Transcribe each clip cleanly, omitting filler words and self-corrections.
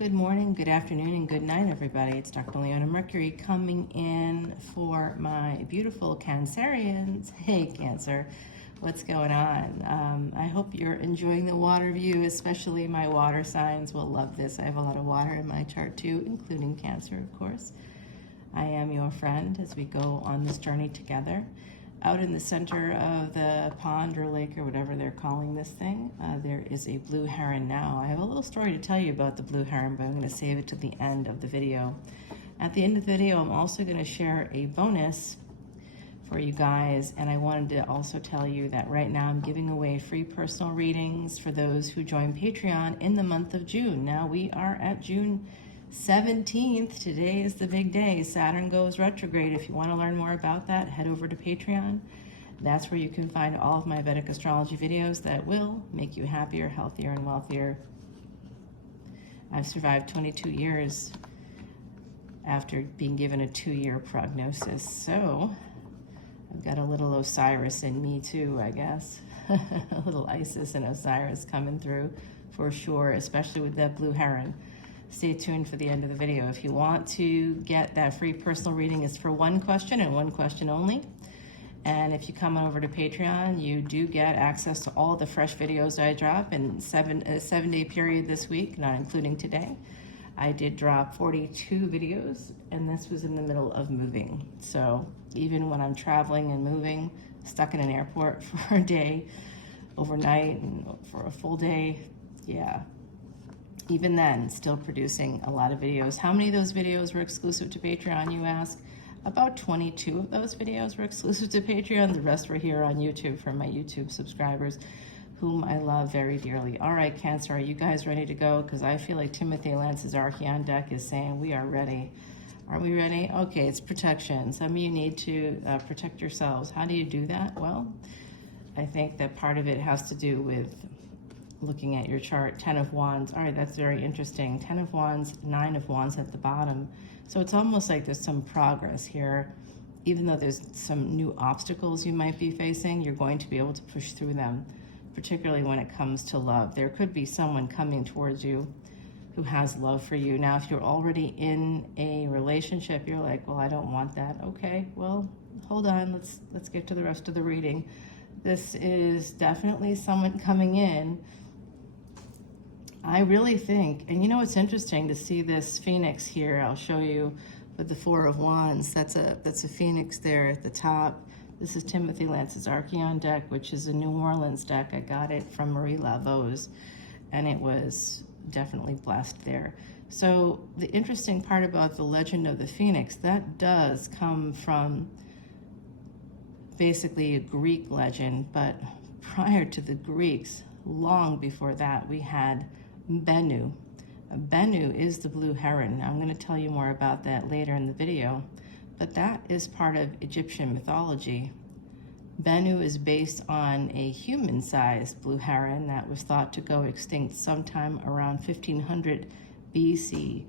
Good morning, good afternoon, and good night, everybody. It's Dr. Leona Mercury coming in for my beautiful Cancerians. Hey, Cancer, what's going on? I hope you're enjoying the water view, especially my water signs will love this. I have a lot of water in my chart too, including Cancer, of course. I am your friend as we go on this journey together. Out in the center of the pond or lake or whatever they're calling this thing, there is a blue heron now. I have a little story to tell you about the blue heron, but I'm going to save it to the end of the video. At the end of the video, I'm also going to share a bonus for you guys, and I wanted to also tell you that right now I'm giving away free personal readings for those who join Patreon in the month of June. Now we are at June 17th. Today is the big day. Saturn goes retrograde. If you want to learn more about that, head over to Patreon. That's where you can find all of my Vedic astrology videos that will make you happier, healthier, and wealthier. I've survived 22 years after being given a 2-year prognosis, so I've got a little Osiris in me too, I guess. A little Isis and Osiris coming through for sure, especially with that blue heron. Stay tuned for the end of the video. If you want to get that free personal reading, it's for one question and one question only. And if you come over to Patreon, you do get access to all the fresh videos I drop in a 7-day period this week, not including today. I did drop 42 videos, and this was in the middle of moving. So even when I'm traveling and moving, stuck in an airport for a day, overnight, and for a full day, yeah. Even then, still producing a lot of videos. How many of those videos were exclusive to Patreon, you ask? About 22 of those videos were exclusive to Patreon. The rest were here on YouTube for my YouTube subscribers, whom I love very dearly. All right, Cancer, are you guys ready to go? Because I feel like Timothy Lance's Archeon deck is saying we are ready. Are we ready? Okay, it's protection. Some of you need to protect yourselves. How do you do that? Well, I think that part of it has to do with looking at your chart. 10 of Wands. All right, that's very interesting. 10 of Wands, 9 of Wands at the bottom. So it's almost like there's some progress here. Even though there's some new obstacles you might be facing, you're going to be able to push through them, particularly when it comes to love. There could be someone coming towards you who has love for you. Now, if you're already in a relationship, you're like, well, I don't want that. Okay, well, hold on. Let's get to the rest of the reading. This is definitely someone coming in. I really think, and you know what's interesting to see this phoenix here, I'll show you with the 4 of Wands. That's a phoenix there at the top. This is Timothy Lance's Archeon deck, which is a New Orleans deck. I got it from Marie Laveau's, and it was definitely blessed there. So the interesting part about the legend of the phoenix, that does come from basically a Greek legend, but prior to the Greeks, long before that, we had Bennu. Bennu is the blue heron. I'm going to tell you more about that later in the video, but that is part of Egyptian mythology. Bennu is based on a human-sized blue heron that was thought to go extinct sometime around 1500 BC.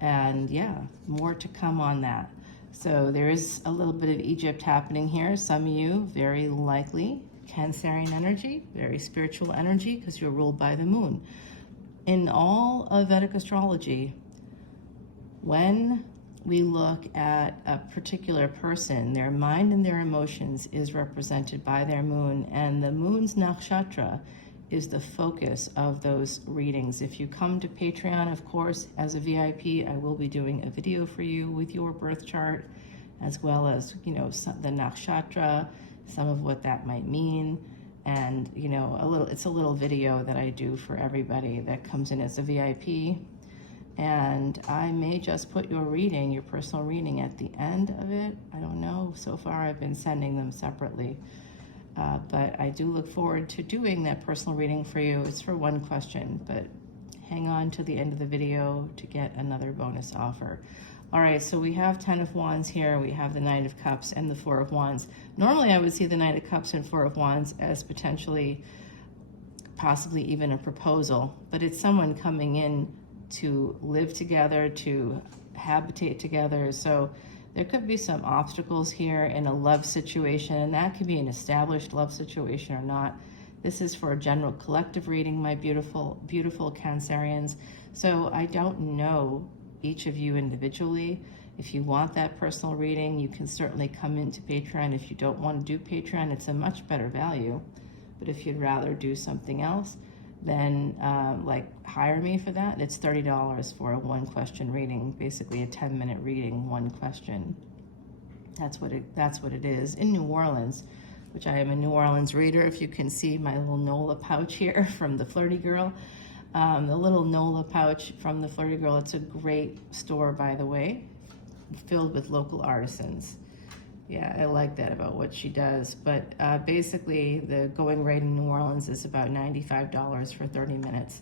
And yeah, more to come on that. So there is a little bit of Egypt happening here. Some of you, very likely, Cancerian energy, very spiritual energy, because you're ruled by the moon. In all of Vedic astrology, when we look at a particular person, their mind and their emotions is represented by their moon, and the moon's nakshatra is the focus of those readings. If you come to Patreon, of course, as a VIP, I will be doing a video for you with your birth chart, as well as, you know, the nakshatra, some of what that might mean. And, you know, it's a little video that I do for everybody that comes in as a VIP. And I may just put your reading, your personal reading, at the end of it. I don't know. So far, I've been sending them separately. But I do look forward to doing that personal reading for you. It's for one question, but hang on to the end of the video to get another bonus offer. All right, so we have 10 of Wands here. We have the Knight of Cups and the 4 of Wands. Normally, I would see the Knight of Cups and 4 of Wands as potentially, possibly even a proposal, but it's someone coming in to live together, to habitate together. So there could be some obstacles here in a love situation, and that could be an established love situation or not. This is for a general collective reading, my beautiful, beautiful Cancerians. So I don't know each of you individually. If you want that personal reading, you can certainly come into Patreon. If you don't want to do Patreon, it's a much better value. But if you'd rather do something else, then like hire me for that. It's $30 for a 1-question reading, basically a 10-minute reading, 1 question. That's what it is in New Orleans, which I am a New Orleans reader. If you can see my little Nola pouch here from the Flirty Girl. The little Nola pouch from the Flirty Girl, it's a great store, by the way, filled with local artisans. Yeah, I like that about what she does. But basically, the going rate in New Orleans is about $95 for 30 minutes.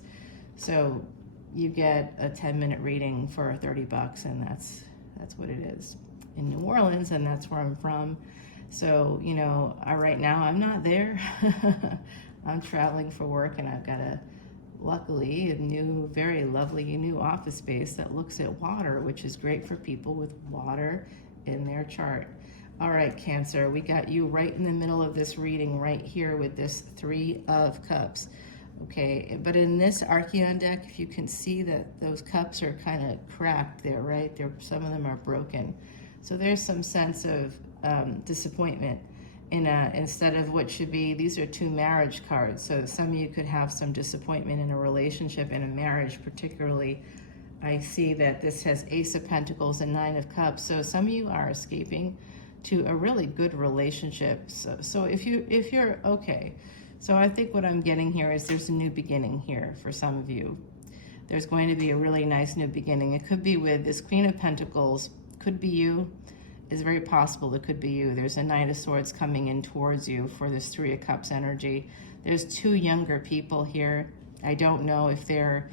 So you get a 10-minute reading for $30, and that's what it is in New Orleans, and that's where I'm from. So, you know, right now I'm not there. I'm traveling for work, and I've got luckily, a new, very lovely new office space that looks at water, which is great for people with water in their chart. All right, Cancer, we got you right in the middle of this reading right here with this 3 of Cups. Okay, but in this Archeon deck, if you can see that those cups are kind of cracked there, right? Some of them are broken. So there's some sense of disappointment instead of what should be, these are 2 marriage cards. So some of you could have some disappointment in a relationship, in a marriage particularly. I see that this has Ace of Pentacles and 9 of Cups. So some of you are escaping to a really good relationship. So if you're okay. So I think what I'm getting here is there's a new beginning here for some of you. There's going to be a really nice new beginning. It could be with this Queen of Pentacles, could be you. It's very possible it could be you. There's a Knight of Swords coming in towards you for this 3 of Cups energy. There's 2 younger people here. I don't know if they're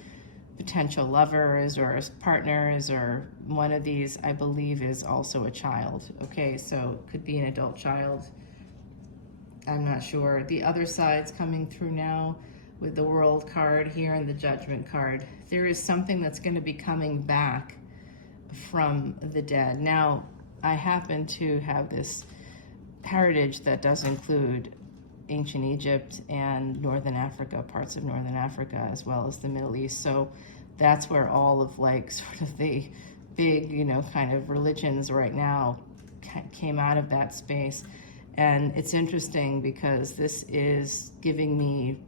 potential lovers or partners, or one of these, I believe, is also a child. Okay, so it could be an adult child. I'm not sure. The other side's coming through now with the World card here and the Judgment card. There is something that's going to be coming back from the dead. Now, I happen to have this heritage that does include ancient Egypt and Northern Africa, parts of Northern Africa, as well as the Middle East. So that's where all of like sort of the big, you know, kind of religions right now came out of that space. And it's interesting because this is giving me,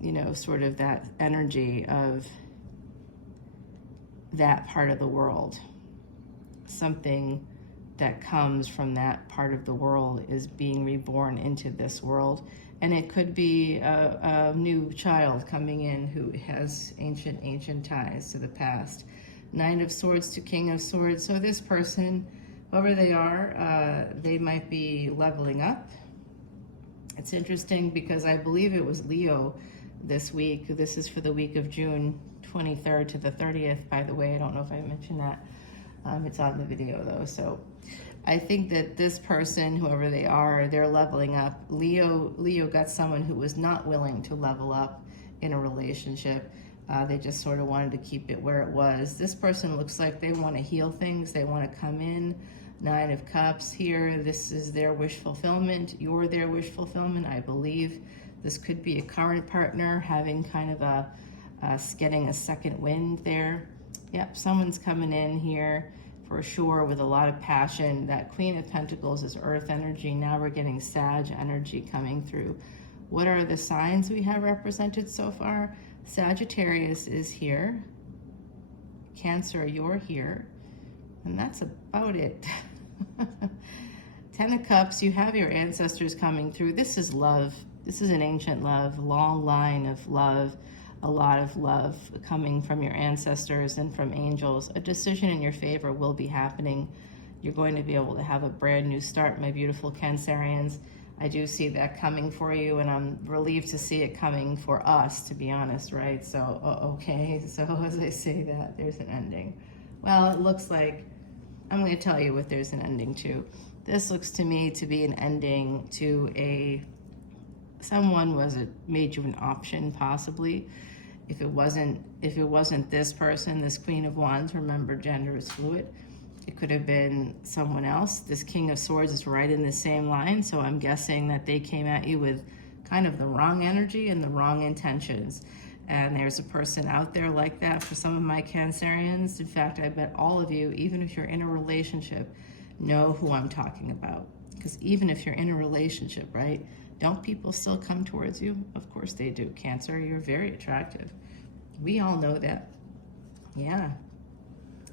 you know, sort of that energy of that part of the world. Something that comes from that part of the world is being reborn into this world. And it could be a new child coming in who has ancient ties to the past. 9 of Swords to King of Swords. So this person, whoever they are, they might be leveling up. It's interesting because I believe it was Leo this week. This is for the week of June 23rd to the 30th, by the way. I don't know if I mentioned that. It's on the video though. So I think that this person, whoever they are, they're leveling up. Leo got someone who was not willing to level up in a relationship. They just sort of wanted to keep it where it was. This person looks like they want to heal things. They want to come in. 9 of Cups here. This is their wish fulfillment. You're their wish fulfillment, I believe. This could be a current partner having kind of getting a second wind there. Yep, someone's coming in here for sure with a lot of passion. That Queen of Pentacles is earth energy. Now we're getting Sag energy coming through. What are the signs we have represented so far? Sagittarius is here. Cancer, you're here. And that's about it. 10 of Cups, you have your ancestors coming through. This is love. This is an ancient love, long line of love. A lot of love coming from your ancestors and from angels. A decision in your favor will be happening. You're going to be able to have a brand new start, my beautiful Cancerians. I do see that coming for you, and I'm relieved to see it coming for us, to be honest, right? So, okay, so as I say that, there's an ending. Well, it looks like, I'm going to tell you what there's an ending to. This looks to me to be an ending to someone made you an option, possibly. If it wasn't this person, this Queen of Wands, remember gender is fluid. It could have been someone else. This King of Swords is right in the same line, so I'm guessing that they came at you with kind of the wrong energy and the wrong intentions. And there's a person out there like that for some of my Cancerians. In fact, I bet all of you, even if you're in a relationship, know who I'm talking about. Because even if you're in a relationship, right, don't people still come towards you? Of course they do. Cancer, you're very attractive. We all know that. Yeah.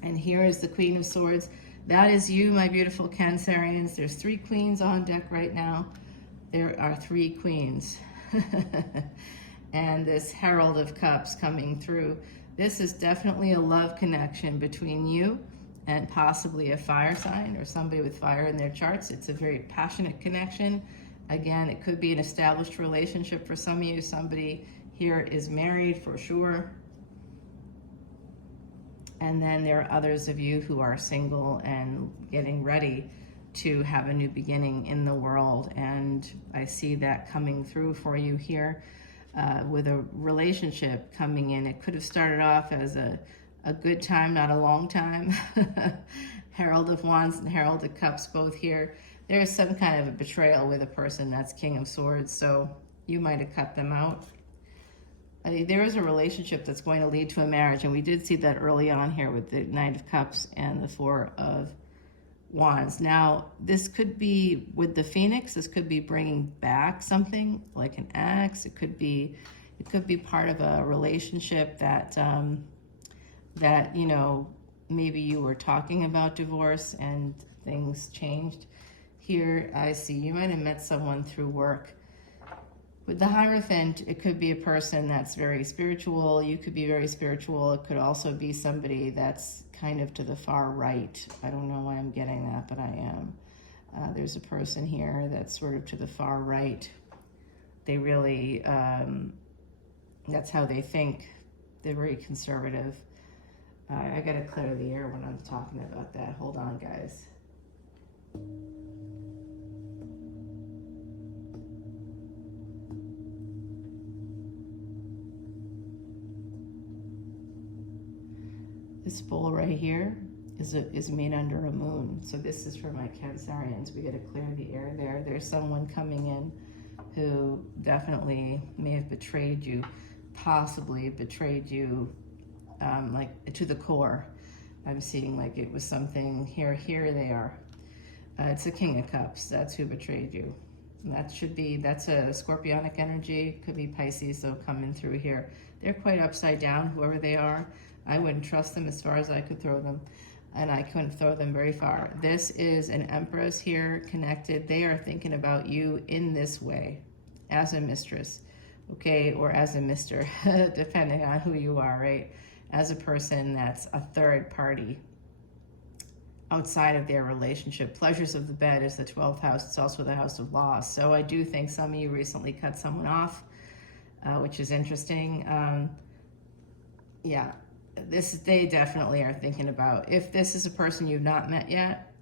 And here is the Queen of Swords. That is you, my beautiful Cancerians. There's 3 queens on deck right now. There are 3 queens. And this Herald of Cups coming through. This is definitely a love connection between you and possibly a fire sign or somebody with fire in their charts. It's a very passionate connection. Again, it could be an established relationship for some of you. Somebody here is married for sure. And then there are others of you who are single and getting ready to have a new beginning in the world. And I see that coming through for you here. With a relationship coming in. It could have started off as a good time, not a long time. Herald of Wands and Herald of Cups both here. There's some kind of a betrayal with a person that's King of Swords, so you might have cut them out. There is a relationship that's going to lead to a marriage, and we did see that early on here with the Knight of Cups and the 4 of Wands. Now, this could be with the Phoenix. This could be bringing back something like an ex. It could be part of a relationship that that you know, maybe you were talking about divorce and things changed. Here, I see you might have met someone through work. With the Hierophant, it could be a person that's very spiritual. You could be very spiritual. It could also be somebody that's kind of to the far right. I don't know why I'm getting that, but I am. There's a person here that's sort of to the far right. They really, that's how they think. They're very conservative. I gotta clear the air when I'm talking about that. Hold on, guys. This bowl right here is made under a moon. So this is for my Cancerians. We got to clear the air there. There's someone coming in who definitely may have betrayed you, possibly betrayed you like to the core. I'm seeing like it was something here they are. It's the King of Cups. That's who betrayed you. And that's a Scorpionic energy. Could be Pisces, though, coming through here. They're quite upside down, whoever they are. I wouldn't trust them as far as I could throw them, and I couldn't throw them very far. This is an Empress here connected. They are thinking about you in this way, as a mistress, okay, or as a mister, depending on who you are, right? As a person that's a third party outside of their relationship. Pleasures of the bed is the 12th house. It's also the house of loss. So I do think some of you recently cut someone off, which is interesting. Yeah. They definitely are thinking about, if this is a person you've not met yet,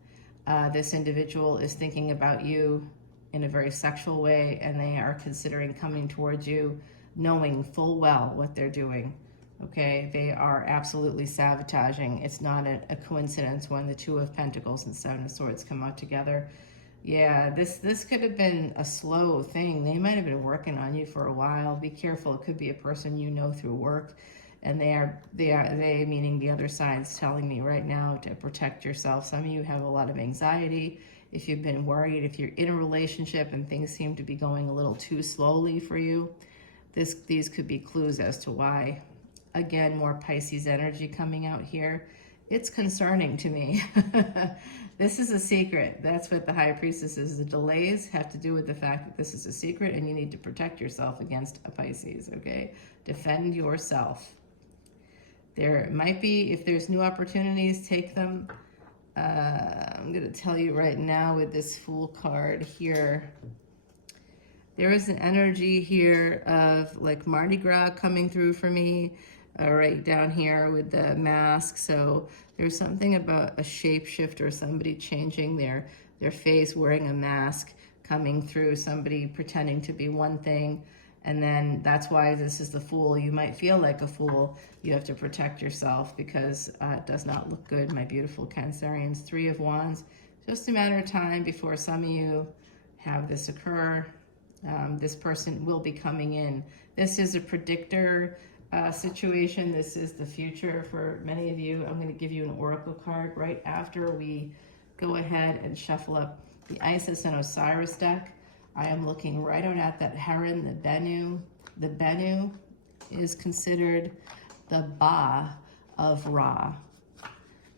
this individual is thinking about you in a very sexual way, and they are considering coming towards you knowing full well what they're doing, okay? They are absolutely sabotaging. It's not a coincidence when the 2 of Pentacles and 7 of Swords come out together. Yeah, this could have been a slow thing. They might have been working on you for a while. Be careful. It could be a person you know through work. And they meaning the other side's telling me right now to protect yourself. Some of you have a lot of anxiety. If you've been worried, if you're in a relationship and things seem to be going a little too slowly for you, these could be clues as to why. Again, more Pisces energy coming out here. It's concerning to me. This is a secret. That's what the High Priestess is. The delays have to do with the fact that this is a secret and you need to protect yourself against a Pisces, okay? Defend yourself. There might be, if there's new opportunities, take them. I'm going to tell you right now with this Fool card here, there is an energy here of like Mardi Gras coming through for me, right down here with the mask. So there's something about a shapeshift or somebody changing their face, wearing a mask, coming through, somebody pretending to be one thing. And then that's why this is the Fool. You might feel like a fool. You have to protect yourself because it does not look good, my beautiful Cancerians. 3 of Wands. Just a matter of time before some of you have this occur. This person will be coming in. This is a predictor situation. This is the future for many of you. I'm going to give you an oracle card right after we go ahead and shuffle up the Isis and Osiris deck. I am looking right on at that heron, the Bennu. The Bennu is considered the Ba of Ra.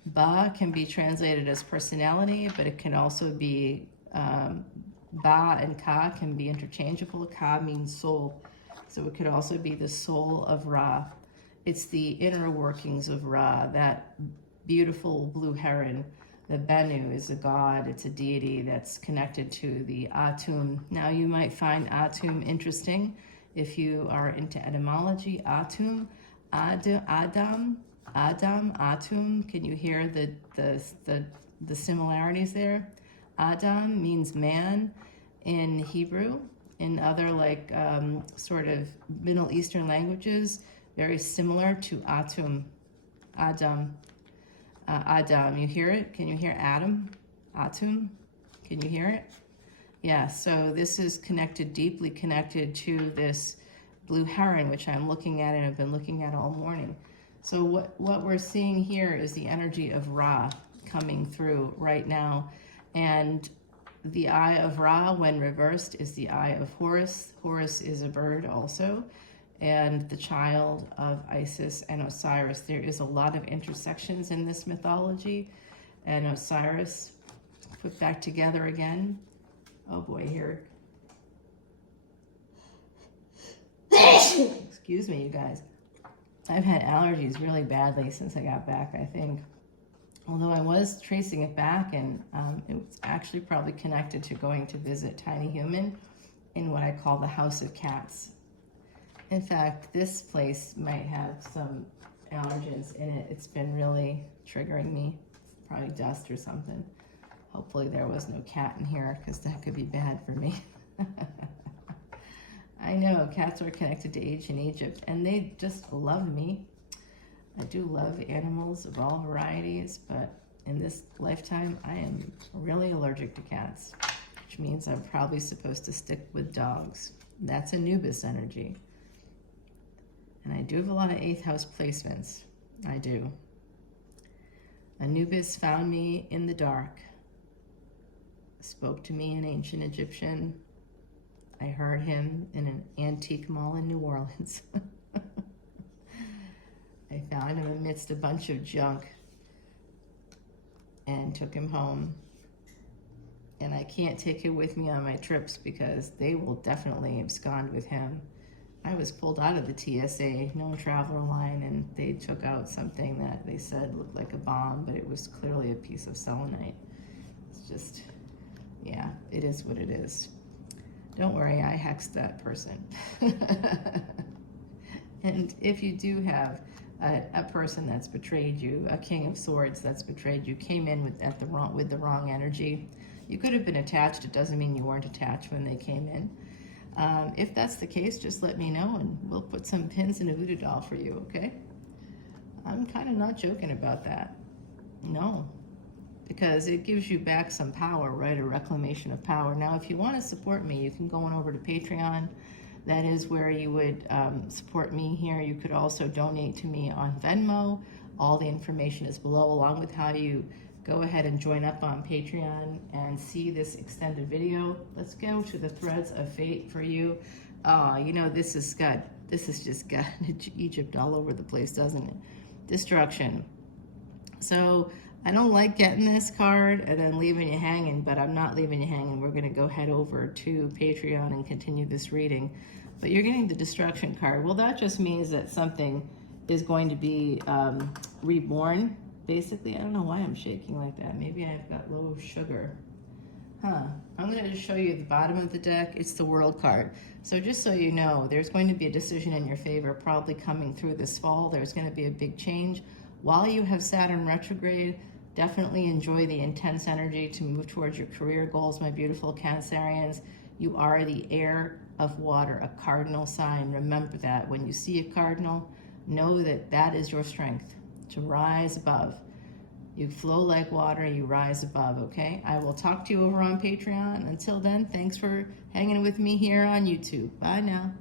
Ba can be translated as personality, but it can also be Ba and Ka can be interchangeable. Ka means soul, so it could also be the soul of Ra. It's the inner workings of Ra, that beautiful blue heron. The Bennu is a god, it's a deity that's connected to the Atum. Now you might find Atum interesting if you are into etymology. Atum, Adam, Atum. Can you hear the similarities there? Adam means man in Hebrew. In other sort of Middle Eastern languages, very similar to Atum, Adam. Adam, you hear it? Can you hear Adam? Atum? Can you hear it? Yeah, so this is connected, deeply connected to this blue heron, which I'm looking at and I've been looking at all morning. So what we're seeing here is the energy of Ra coming through right now. And the eye of Ra, when reversed, is the eye of Horus. Horus is a bird also, and the child of Isis and Osiris. There is a lot of intersections in this mythology. And Osiris, put back together again. Oh boy, here. Excuse me, you guys. I've had allergies really badly since I got back, I think. Although I was tracing it back, and it was actually probably connected to going to visit Tiny Human in what I call the House of Cats. In fact, this place might have some allergens in it. It's been really triggering me, probably dust or something. Hopefully there was no cat in here, because that could be bad for me. I know, cats are connected to ancient Egypt, and they just love me. I do love animals of all varieties, but in this lifetime, I am really allergic to cats, which means I'm probably supposed to stick with dogs. That's Anubis energy. And I do have a lot of 8th house placements. I do. Anubis found me in the dark, spoke to me in ancient Egyptian. I heard him in an antique mall in New Orleans. I found him amidst a bunch of junk and took him home. And I can't take it with me on my trips because they will definitely abscond with him. I was pulled out of the TSA, known traveler line, and they took out something that they said looked like a bomb, but it was clearly a piece of selenite. It's just, yeah, it is what it is. Don't worry, I hexed that person. And if you do have a person that's betrayed you, a King of Swords that's betrayed you, came in with the wrong energy, you could have been attached. It doesn't mean you weren't attached when they came in. If that's the case, just let me know and we'll put some pins in a voodoo doll for you, okay? I'm kind of not joking about that. No, because it gives you back some power, right? A reclamation of power. Now, if you want to support me, you can go on over to Patreon. That is where you would support me here. You could also donate to me on Venmo. All the information is below, along with how you go ahead and join up on Patreon and see this extended video. Let's go to the threads of fate for you. You know, this is just got Egypt all over the place, doesn't it? Destruction. So I don't like getting this card and then leaving you hanging, but I'm not leaving you hanging. We're gonna go head over to Patreon and continue this reading. But you're getting the destruction card. Well, that just means that something is going to be reborn. Basically, I don't know why I'm shaking like that. Maybe I've got low sugar. I'm going to just show you the bottom of the deck. It's the World card. So just so you know, there's going to be a decision in your favor probably coming through this fall. There's going to be a big change. While you have Saturn retrograde, definitely enjoy the intense energy to move towards your career goals, my beautiful Cancerians. You are the heir of water, a cardinal sign. Remember that. When you see a cardinal, know that that is your strength to rise above. You flow like water, you rise above, okay? I will talk to you over on Patreon. Until then, thanks for hanging with me here on YouTube. Bye now.